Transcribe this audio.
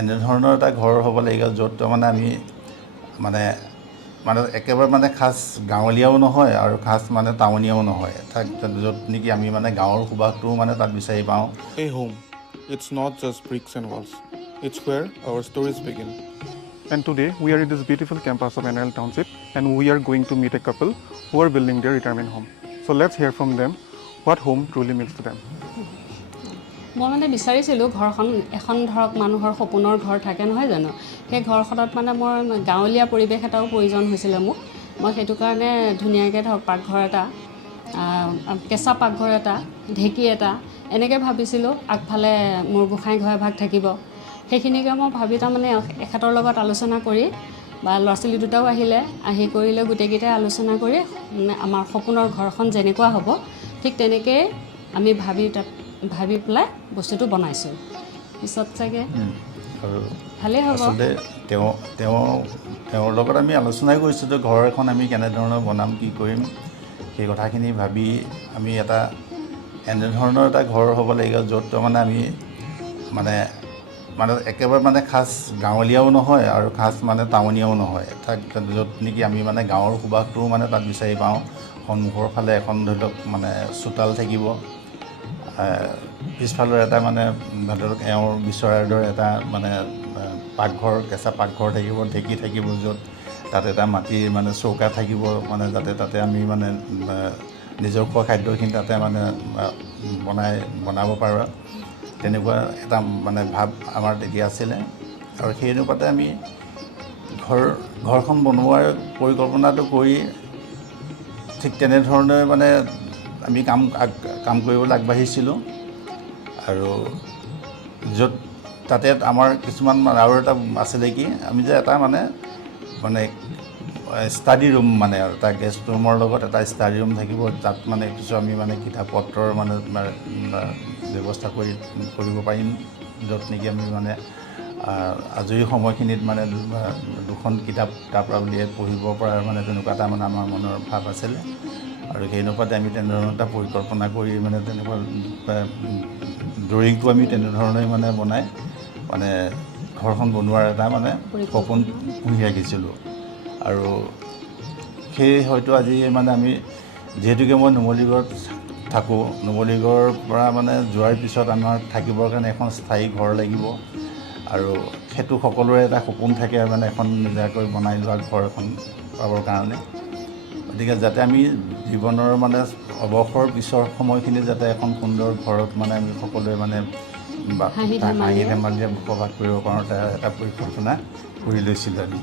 এনেধৰণৰ এটা ঘৰ হ'ব লাগিব য'ত মানে আমি মানে মানে একেবাৰে মানে খাছ গাঁৱলীয়াও নহয় আৰু খাছ মানে টাউনীয়াও নহয় য'ত নেকি আমি মানে গাঁৱৰ সুবাসটোও মানে তাত বিচাৰি পাওঁ। A home. It's not just bricks and walls. It's where our stories begin. And today we are in this beautiful campus of NRL Township and we are going to meet a couple who are building their retirement home. So let's hear from them what home truly means to them. মই মানে বিচাৰিছিলোঁ ঘৰখন এখন ধৰক মানুহৰ সপোনৰ ঘৰ থাকে নহয় জানো, সেই ঘৰখনত মানে মই গাঁৱলীয়া পৰিৱেশ এটাও প্ৰয়োজন হৈছিলে মোক। মই সেইটো কাৰণে ধুনীয়াকৈ ধৰক পাকঘৰ এটা, কেঁচা পাকঘৰ এটা, ঢেঁকী এটা এনেকৈ ভাবিছিলোঁ। আগফালে মোৰ গোঁসাই ঘৰ এভাগ থাকিব। সেইখিনিকে মই ভাবি তাৰমানে এখেতৰ লগত আলোচনা কৰি বা ল'ৰা ছোৱালী দুটাও আহি কৰিলে গোটেইকেইটাই আলোচনা কৰি মানে আমাৰ সপোনৰ ঘৰখন যেনেকুৱা হ'ব ঠিক তেনেকৈয়ে আমি ভাবি পেলাই বস্তুটো বনাইছোঁ। পিছত চাগে আৰু ভালেই হ'ব। আচলতে তেওঁৰ লগত আমি আলোচনাই কৰিছিলোঁ ঘৰ এখন আমি কেনেধৰণৰ বনাম, কি কৰিম, সেই কথাখিনি ভাবি আমি এনেধৰণৰ এটা ঘৰ হ'ব লাগিব য'ত মানে আমি মানে একেবাৰে মানে খাছ গাঁৱলীয়াও নহয় আৰু খাছ মানে টাউনীয়াও নহয় য'ত নেকি আমি মানে গাঁৱৰ সুবাসটোও মানে তাত বিচাৰি পাওঁ। সন্মুখৰ ফালে এখন ধৰি লওক মানে চোতাল থাকিব, পিছফালৰ এটা মানে ধৰি লওক এওঁৰ বিচৰাৰ দৰে এটা মানে পাকঘৰ, কেঁচা পাকঘৰ থাকিব, ঢেঁকী থাকিব য'ত তাত এটা মাটিৰ মানে চৌকা থাকিব মানে যাতে তাতে আমি মানে নিজৰ খোৱা খাদ্যখিনি তাতে মানে বনাব পাৰোঁ। তেনেকুৱা এটা মানে ভাৱ আমাৰ তেতিয়া আছিলে আৰু সেই অনুপাতে আমি ঘৰখন বনোৱাৰ পৰিকল্পনাটো কৰি ঠিক তেনেধৰণে মানে আমি কাম কৰিবলৈ আগবাঢ়িছিলোঁ। আৰু য'ত তাতে আমাৰ কিছুমান আৰু এটা আছিলে কি আমি যে এটা মানে ষ্টাডি ৰুম মানে আৰু এটা গেষ্ট ৰুমৰ লগত এটা ষ্টাডি ৰুম থাকিব, তাত মানে কিছু আমি মানে কিতাপ পত্ৰৰ মানে ব্যৱস্থা কৰিব পাৰিম, য'ত নেকি আমি মানে আজৰি সময়খিনিত মানে দুখন কিতাপ তাৰ পৰা উলিয়াই পঢ়িব পৰা মানে তেনেকুৱা এটা মানে আমাৰ মনৰ ভাৱ আছিলে। আৰু সেই অনুপাতে আমি তেনেধৰণৰ এটা পৰিকল্পনা কৰি মানে তেনেকুৱা ড্ৰয়িংটো আমি তেনেধৰণে মানে বনাই মানে ঘৰখন বনোৱাৰ এটা মানে সপোন পুহি ৰাখিছিলোঁ। আৰু সেই হয়তো আজি মানে আমি যিহেতুকে মই নুমলীগড়ত থাকোঁ, নুমলীগড়ৰ পৰা মানে যোৱাৰ পিছত আমাৰ থাকিবৰ কাৰণে এখন স্থায়ী ঘৰ লাগিব আৰু সেইটো সকলোৰে এটা সপোন থাকে মানে এখন নিজাকৈ বনাই লোৱা ঘৰ এখন পাবৰ কাৰণে। গতিকে যাতে আমি জীৱনৰ মানে অৱসৰ পিছৰ সময়খিনি যাতে এখন সুন্দৰ ঘৰত মানে আমি সকলোৱে মানে হাঁহি ধেমালিৰে বসবাস কৰিব পাৰোঁ, তাৰ এটা পৰিকল্পনা কৰি লৈছিলোঁ আমি।